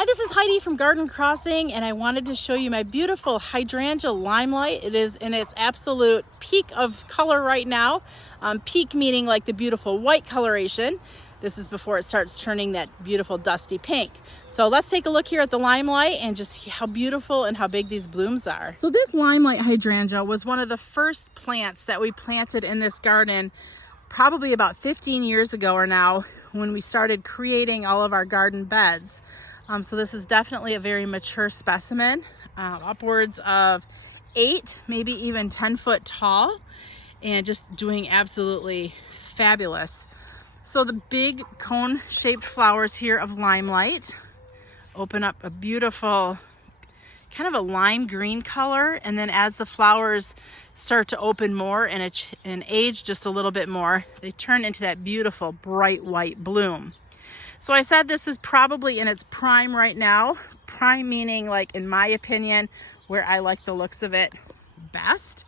Hi, this is Heidi from Garden Crossing, and I wanted to show you my beautiful hydrangea Limelight. It is in its absolute peak of color right now. Peak meaning like the beautiful white coloration. This is before it starts turning that beautiful dusty pink. So let's take a look here at the Limelight and just see how beautiful and how big these blooms are. So this Limelight Hydrangea was one of the first plants that we planted in this garden probably about 15 years ago or now, when we started creating all of our garden beds. So this is definitely a very mature specimen, upwards of 8, maybe even 10 foot tall, and just doing absolutely fabulous. So the big cone shaped flowers here of Limelight open up a beautiful kind of a lime green color, and then as the flowers start to open more and age just a little bit more, they turn into that beautiful bright white bloom. So I said this is probably in its prime right now. Prime meaning, like, in my opinion, where I like the looks of it best.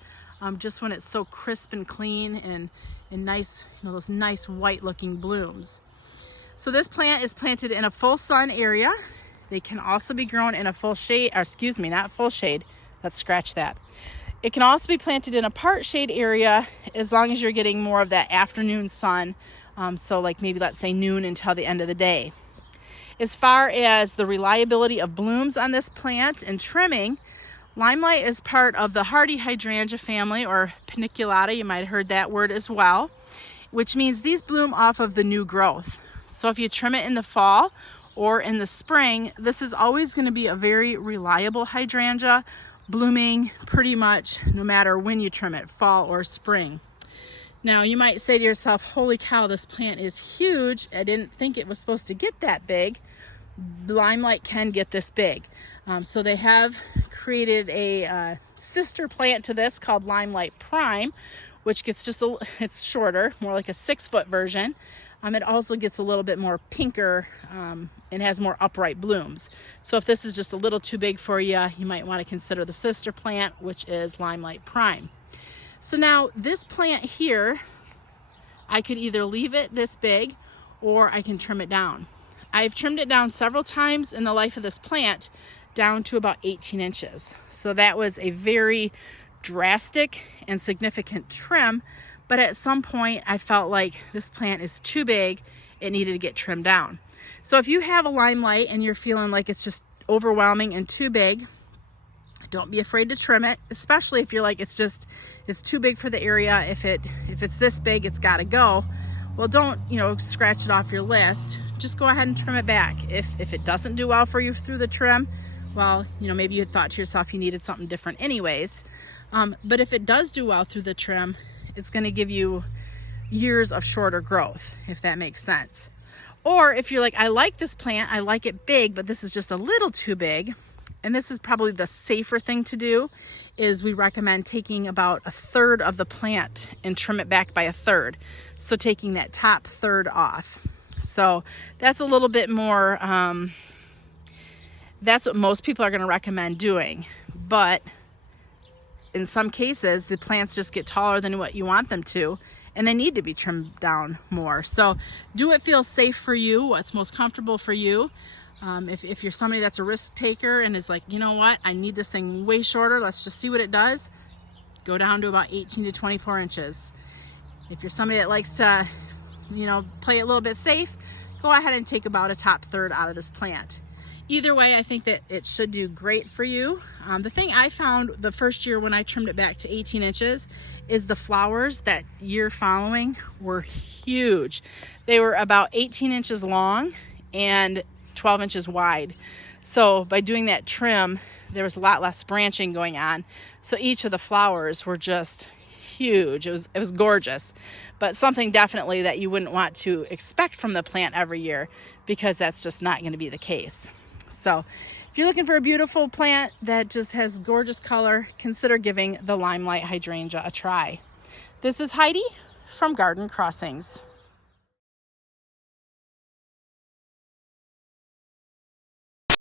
Just when it's so crisp and clean and nice, those nice white looking blooms. So this plant is planted in a full sun area. They can also be grown in a full shade, or excuse me, not full shade. Let's scratch that. It can also be planted in a part shade area as long as you're getting more of that afternoon sun. So like maybe let's say noon until the end of the day. As far as the reliability of blooms on this plant and trimming, Limelight is part of the hardy hydrangea family, or paniculata, you might have heard that word as well, which means these bloom off of the new growth. So if you trim it in the fall or in the spring, this is always going to be a very reliable hydrangea, blooming pretty much no matter when you trim it, fall or spring. Now you might say to yourself, holy cow, this plant is huge. I didn't think it was supposed to get that big. Limelight can get this big. So they have created a sister plant to this called Limelight Prime, which gets it's shorter, more like a 6-foot version. It also gets a little bit more pinker and has more upright blooms. So if this is just a little too big for you, you might want to consider the sister plant, which is Limelight Prime. So now this plant here, I could either leave it this big or I can trim it down. I've trimmed it down several times in the life of this plant down to about 18 inches. So that was a very drastic and significant trim, but at some point I felt like this plant is too big, it needed to get trimmed down. So if you have a Limelight and you're feeling like it's just overwhelming and too big, don't be afraid to trim it, especially if you're like, it's too big for the area. If it's this big, it's got to go. Well, don't, scratch it off your list. Just go ahead and trim it back. If it doesn't do well for you through the trim, well, maybe you had thought to yourself you needed something different anyways. But if it does do well through the trim, it's going to give you years of shorter growth, if that makes sense. Or if you're like, I like this plant, I like it big, but this is just a little too big. And this is probably the safer thing to do, is we recommend taking about 1/3 of the plant and trim it back by 1/3. So taking that top 1/3 off. So that's a little bit more, that's what most people are going to recommend doing. But in some cases, the plants just get taller than what you want them to, and they need to be trimmed down more. So do what feels safe for you, what's most comfortable for you. If you're somebody that's a risk taker and is like, you know what, I need this thing way shorter, let's just see what it does, go down to about 18 to 24 inches. If you're somebody that likes to, play it a little bit safe, go ahead and take about a top 1/3 out of this plant. Either way, I think that it should do great for you. The thing I found the first year when I trimmed it back to 18 inches is the flowers that year following were huge. They were about 18 inches long and 12 inches wide. So by doing that trim, there was a lot less branching going on. So each of the flowers were just huge. It was gorgeous, but something definitely that you wouldn't want to expect from the plant every year, because that's just not going to be the case. So if you're looking for a beautiful plant that just has gorgeous color, consider giving the Limelight Hydrangea a try. This is Heidi from Garden Crossings.